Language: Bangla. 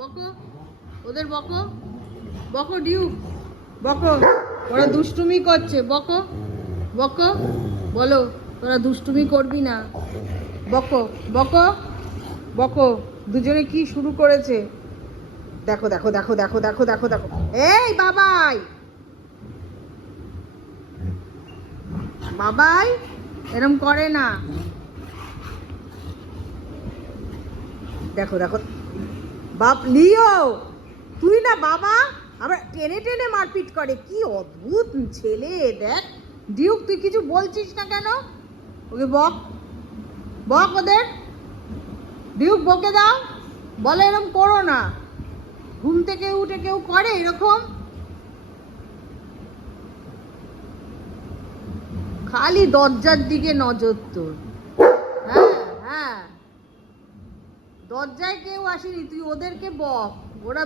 বকো, ওদের বকো, বকো ডিউক, বকো, ওরা দুষ্টুমি করছে, বকো, বকো, বলো তোরা দুষ্টুমি করবি না, বকো, বকো, বকো। দুজনে কি শুরু করেছে দেখো, দেখো, দেখো, দেখো, দেখো, দেখো, দেখো। এই বাবাই, বাবাই এরম করে না। দেখো, দেখো, বাপ লিও, তুই না বাবা আবার টেনে টেনে মারপিট করে, কি অদ্ভুত ছেলে। দেখ ডিউক, তুই কিছু বলছিস না কেন? ওকে বক, বক ওদের। ডিউক বকে দাও, বলে এরকম করো না। ঘুম থেকে উঠে কেউ করে এরকম? খালি দরজার দিকে নজর তোর। হ্যাঁ, হ্যাঁ, দরজায় কেউ আসেনি, তুই ওদেরকে বক।